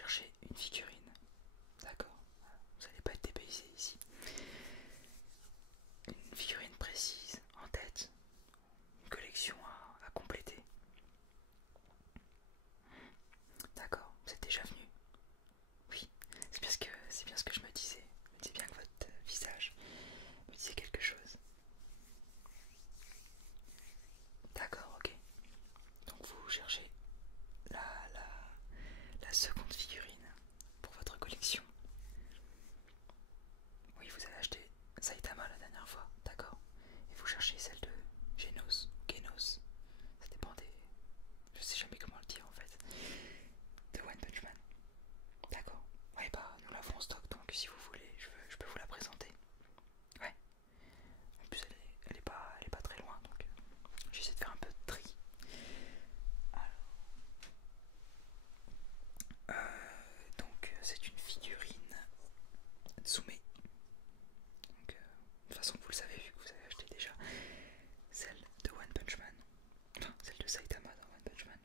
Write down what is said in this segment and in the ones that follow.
cherchez une figurine. D'accord? Vous n'allez pas être dépaysé ici. Une figurine précise, en tête, une collection à compléter. D'accord, vous êtes déjà venu? Oui, c'est bien ce que je me disais. Je me disais bien que votre visage me disait quelque chose. D'accord, ok. Donc vous cherchez la, la, la seconde figurine pour votre collection. Oui, vous avez acheté Saitama la dernière fois, d'accord. Et vous cherchez celle de Genos, Genos. Ça dépend des... Je sais jamais comment le dire en fait. De One Punch Man. D'accord. Ouais, bah nous l'avons en stock, donc si vous voulez, je peux vous la présenter. Ouais. En plus elle est pas très loin, donc j'essaie de faire un peu de tri. Alors, donc c'est une figurine Tsume. Donc, de toute façon vous le savez vu que vous avez acheté déjà celle de One Punch Man. Enfin, celle de Saitama dans One Punch Man.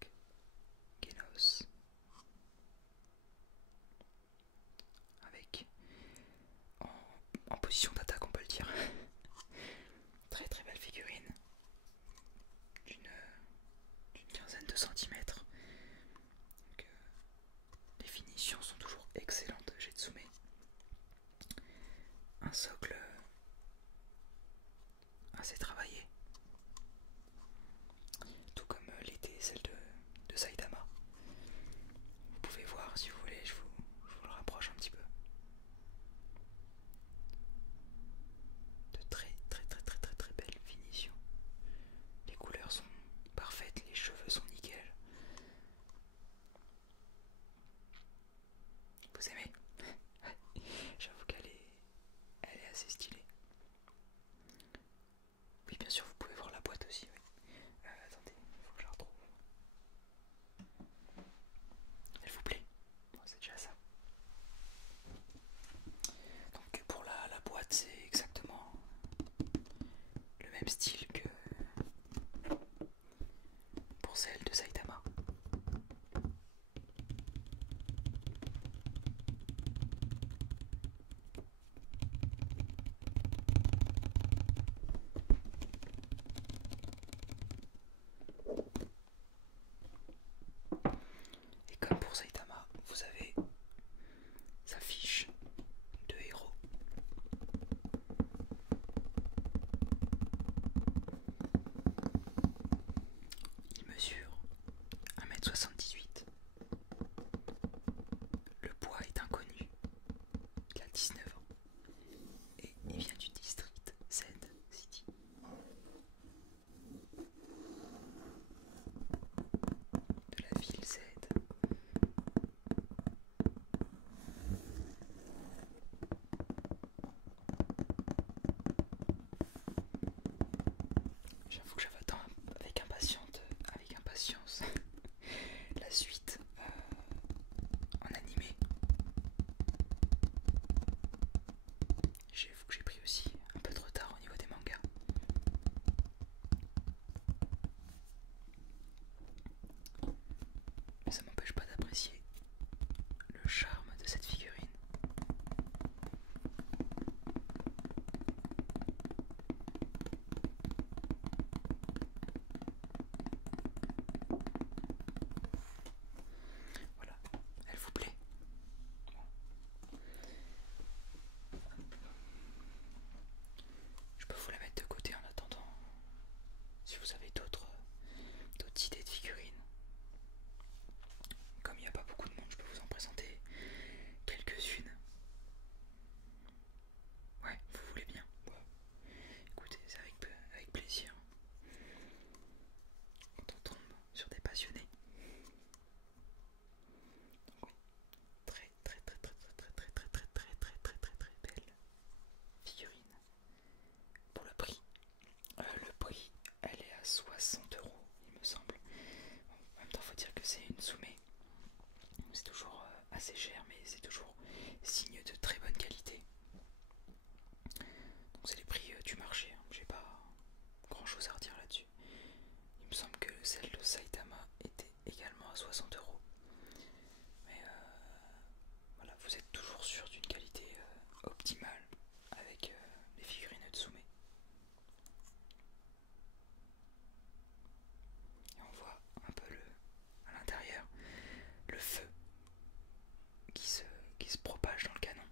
Donc, Genos. Avec en position d'attaque on peut le dire. Très très belle figurine. D'une quinzaine de centimètres. Donc, les finitions sont toujours excellentes chez Tsume. Un socle assez travaillé. Tout comme l'était celle de Saitama. Vous pouvez voir si vous voulez, je vous le rapproche un petit peu. De très très très très très très belles finitions. Les couleurs sont parfaites, les cheveux sont nickel. Vous aimez? J'avoue elle est assez stylée. Oui, bien sûr, vous pouvez voir la boîte aussi. Oui. Attendez, il faut que je la retrouve. Elle vous plaît? Bon, c'est déjà ça. Donc pour la boîte, c'est exactement le même style que pour celle de Saitama. Et comme pour Saitama, vous avez sa fiche de héros. Il mesure 1,78 m. Le poids est inconnu. Il a 19 ans. Et il vient du district Z City. De la ville Z. J'avoue que j'attends avec impatience la suite en animé. J'avoue que j'ai pris aussi un peu de retard au niveau des mangas. Mais ça m'empêche pas d'apprécier le charme de cette figurine. Voilà, elle vous plaît? Je peux vous la mettre de côté en attendant. Si vous avez d'autres idées de figurines. Comme il n'y a pas beaucoup de monde, je peux vous en présenter quelques-unes. Ouais, vous voulez bien? Bon. Écoutez, c'est avec plaisir. Quand on tombe sur des passionnés. Donc oui, très très très très très très très très très très très très très belle figurine. Pour le prix, elle est à 60 €, il me semble. Bon, en même temps, faut dire que c'est une Tsume. C'est toujours assez cher, mais c'est toujours signe de très bonne qualité. Donc c'est les prix du marché, hein. J'ai pas grand chose à redire là-dessus. Il me semble que celle de Saitama était également à 60 €. vous êtes toujours sûr d'une qualité optimale avec les figurines Tsume. Et on voit un peu à l'intérieur le feu qui se propage dans le canon.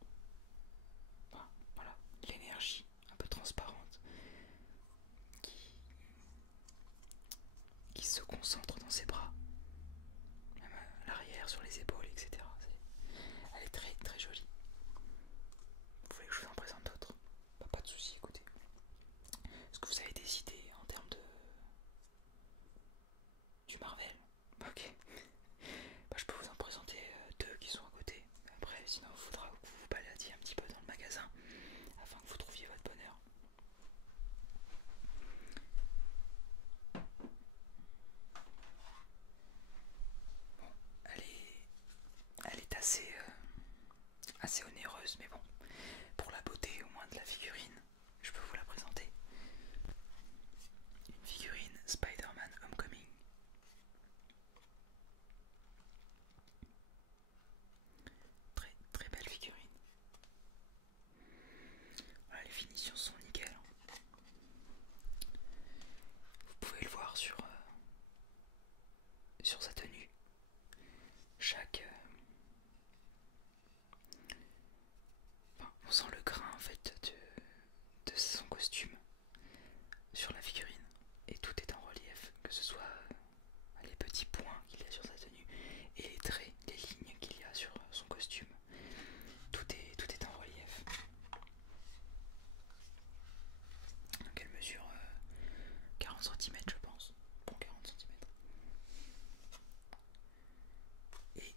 Enfin, voilà, l'énergie un peu transparente qui se concentre dans ses bras, même à l'arrière, sur les épaules, etc. Elle est très très jolie. Vous voulez que je vous en présente d'autres? Bah, pas de soucis, écoutez. Est-ce que vous avez des idées en termes de du Marvel? Ok. Bah, je peux vous en présenter deux qui sont à côté. Après, sinon, il faudra que vous vous baladiez un petit peu dans le magasin afin que vous trouviez votre bonheur. Bon, elle est assez onéreuse, mais bon, pour la beauté au moins de la figurine, je peux vous la présenter. Une figurine Spider-Man Homecoming. Très très belle figurine. Voilà, les finitions sont nickel. Vous pouvez le voir sur sa tenue. On sent le grain en fait de son costume sur la figurine. Et tout est en relief, que ce soit les petits points qu'il y a sur sa tenue et les traits, les lignes qu'il y a sur son costume. Tout est en relief. Donc elle mesure 40 cm je pense. Bon, 40 cm. Et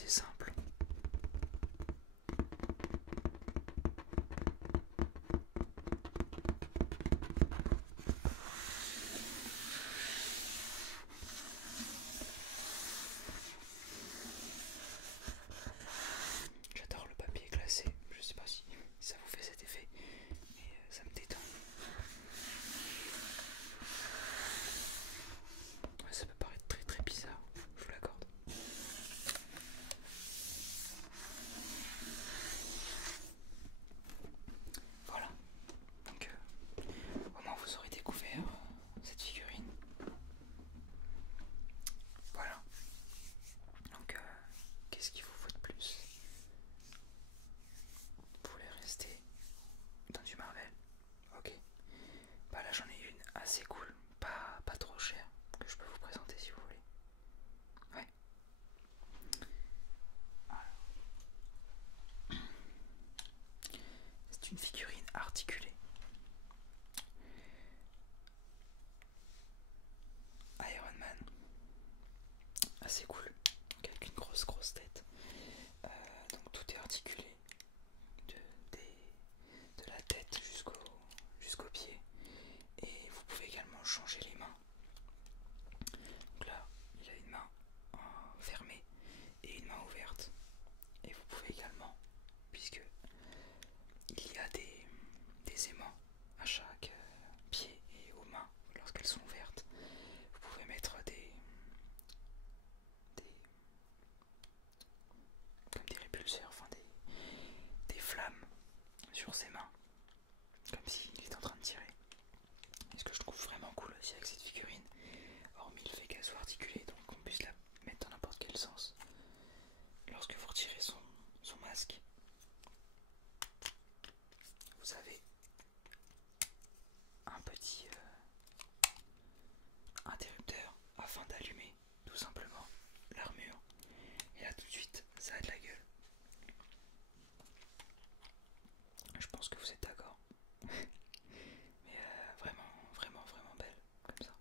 assez simple. J'adore le papier glacé, je sais pas si ça vous fait cet effet, mais ça me détend. Ouais, ça peut paraître très très bizarre, je vous l'accorde. Voilà, donc au moins vous aurez découvert cette figurine. Voilà, donc qu'est-ce qu'il vous faut de plus? Vous voulez rester dans du Marvel? Ok, bah là j'en ai une assez cool, pas trop chère, que je peux vous présenter si vous voulez. Ouais. C'est une figurine articulée. Iron Man. Assez cool. Donc avec une grosse tête. Donc tout est articulé. De, de la tête jusqu'aux pieds. Et vous pouvez également changer les mains. Donc là, il a une main fermée et une main ouverte. Et vous pouvez également, puisque il y a des aimants à chaque pied et aux mains lorsqu'elles sont ouvertes, vous pouvez mettre comme des répulseurs, enfin des flammes sur ses mains, comme s'il était en train de tirer. Et ce que je trouve vraiment cool aussi avec cette figurine, hormis le fait qu'elle soit articulée, donc qu'on puisse la mettre dans n'importe quel sens, lorsque vous retirez son masque, vous avez un petit interrupteur afin d'allumer tout simplement l'armure. Et là tout de suite ça a de la gueule. Je pense que vous êtes d'accord. Mais vraiment belle comme ça.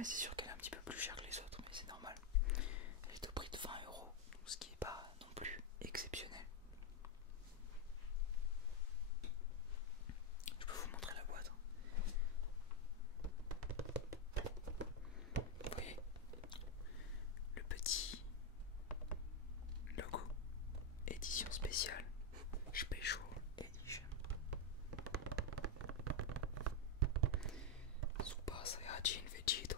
Ouais, c'est sûr qu'elle est un petit peu plus chère que les autres, mais c'est normal. Elle est au prix de 20 €, ce qui n'est pas non plus exceptionnel. Je peux vous montrer la boîte. Vous voyez le petit logo édition spéciale Special Edition. Super Saiyajin Vegito.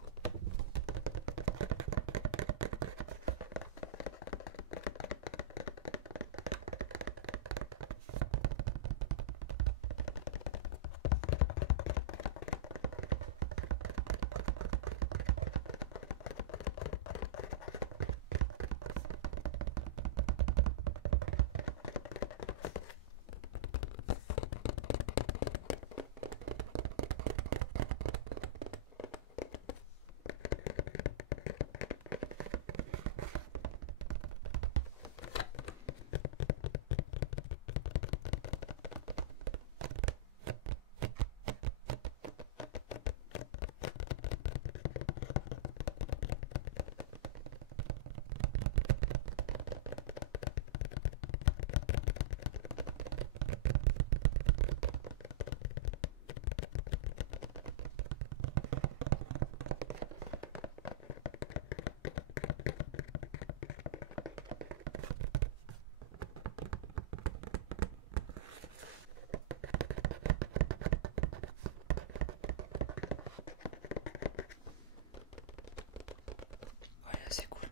Voilà, c'est cool.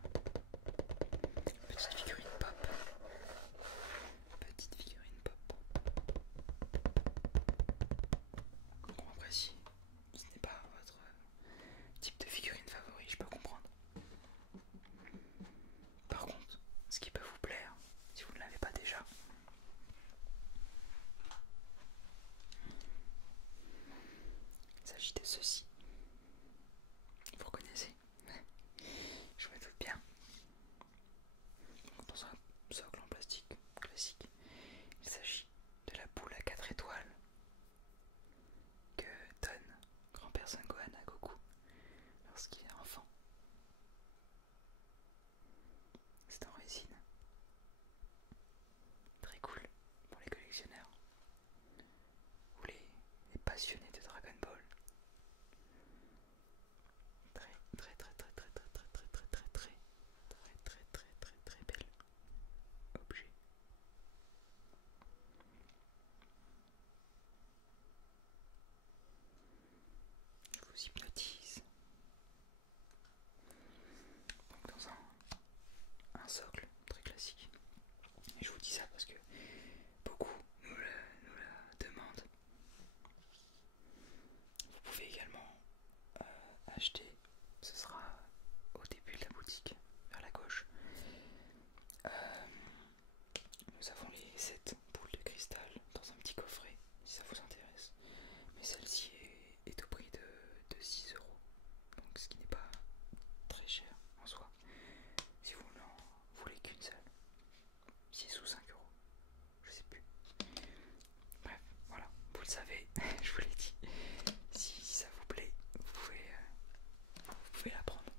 Petite figurine pop. Petite figurine pop. Bon, après, si ce n'est pas votre type de figurine favori, je peux comprendre. Par contre, ce qui peut vous plaire, si vous ne l'avez pas déjà, il s'agit de ceci. Vous reconnaissez? Je me doute bien. Dans un socle en plastique classique, il s'agit de la boule à 4 étoiles que donne grand-père Sengohan à Goku lorsqu'il est enfant. C'est en résine. Très cool pour les collectionneurs ou les passionnés de Dragon Ball. Très belle objet. Je vous hypnotise. Donc dans un socle très classique. Et je vous dis ça parce que beaucoup nous la demandent. Vous pouvez également acheter, ce sera au début de la boutique, vers la gauche. Nous avons les 7 boules de cristal dans un petit coffret, si ça vous intéresse. Mais celle-ci est au prix de 6 €, donc ce qui n'est pas très cher en soi. Si vous n'en voulez qu'une seule, 6 ou 5 €, je sais plus. Bref, voilà, vous le savez, je vous l'ai dit. Si ça vous plaît, vous pouvez la prendre.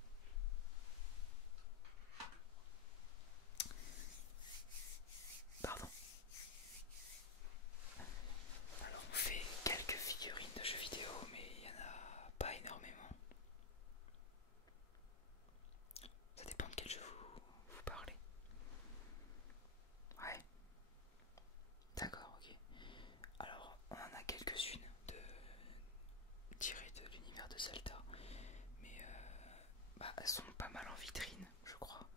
Pardon. Alors on fait quelques figurines de jeux vidéo, mais il n'y en a pas énormément. Ça dépend de quel jeu vous parlez. Ouais. D'accord, ok. Alors on en a quelques-unes tirées de l'univers de Zelda, mais elles sont pas mal en vitrine, je crois.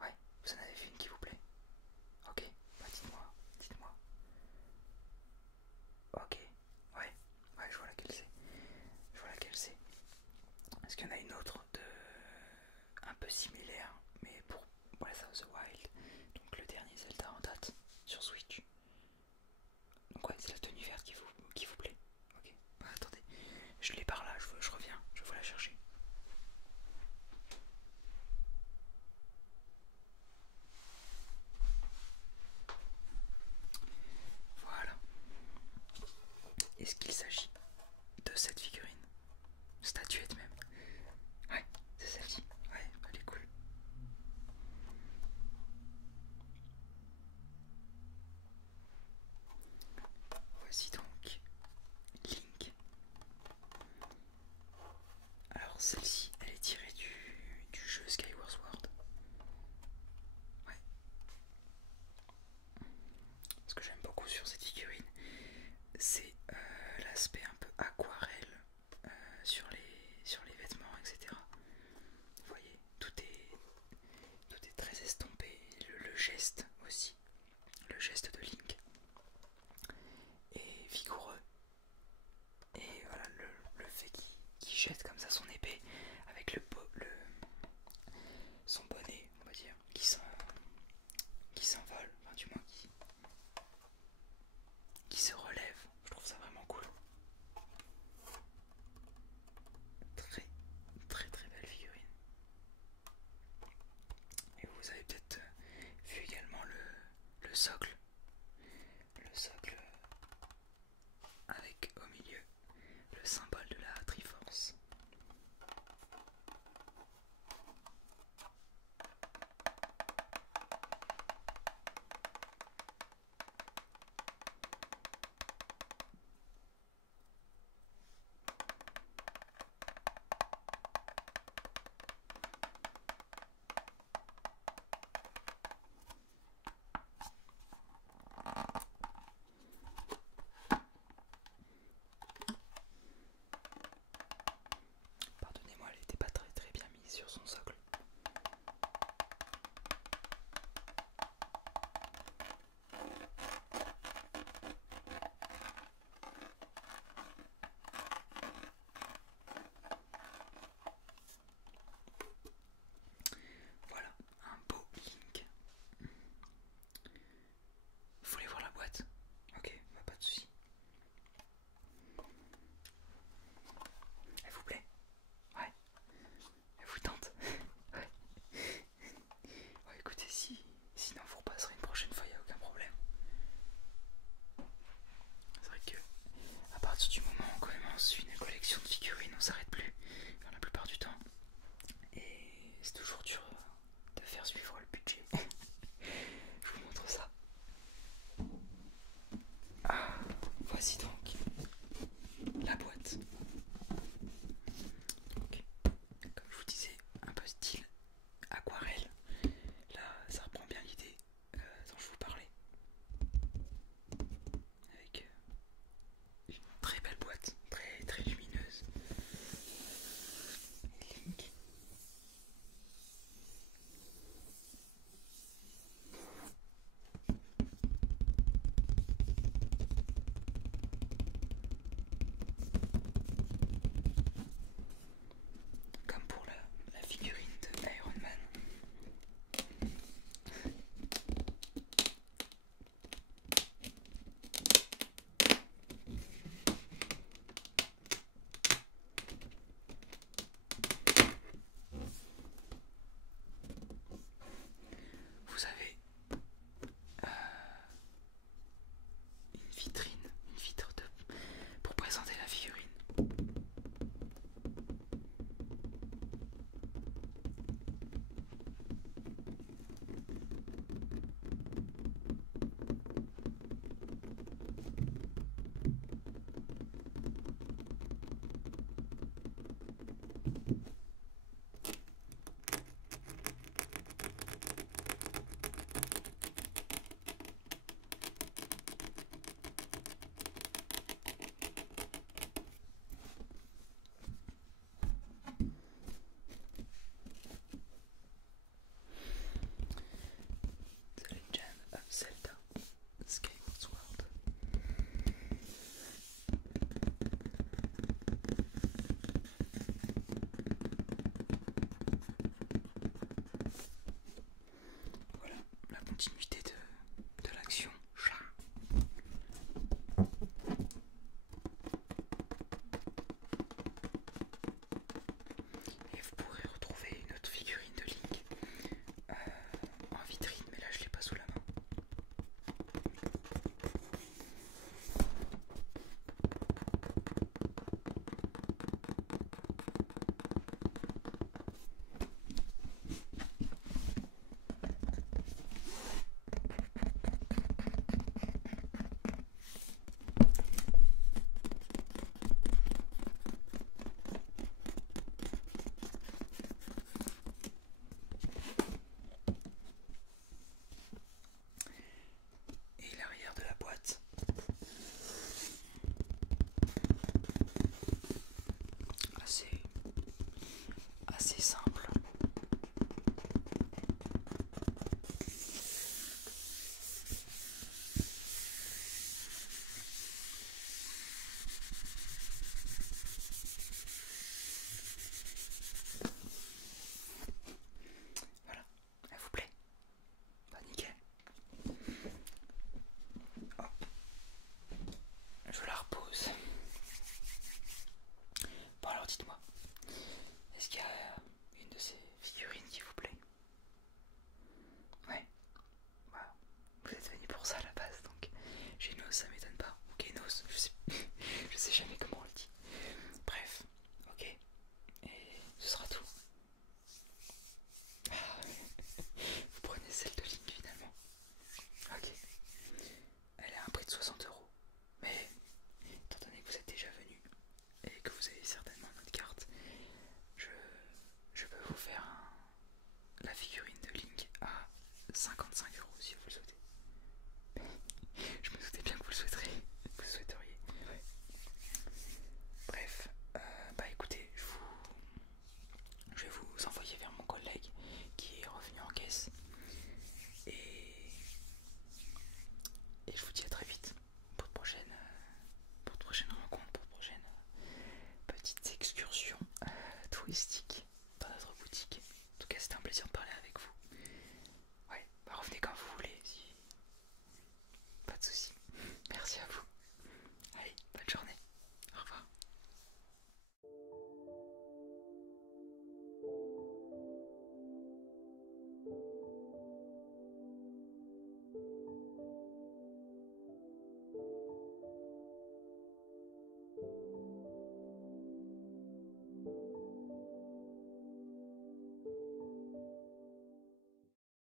Ouais, vous en avez vu une qui vous plaît? Ok, bah dites-moi. Ok, ouais, je vois laquelle c'est. Est-ce qu'il y en a une autre un peu similaire, mais pour Breath of the Wild, donc le dernier Zelda en date sur Switch? Donc ouais, c'est la tenue verte qui vous plaît. Ok, bah attendez, je l'ai par là, je reviens, je vais la chercher. Voilà. Est-ce qu'il s'agit de cette figurine? Statuette même. son bonnet, on va dire, qui s'envole, enfin du moins qui se relève. Je trouve ça vraiment cool. Très très très belle figurine. Et vous avez peut-être vu également le socle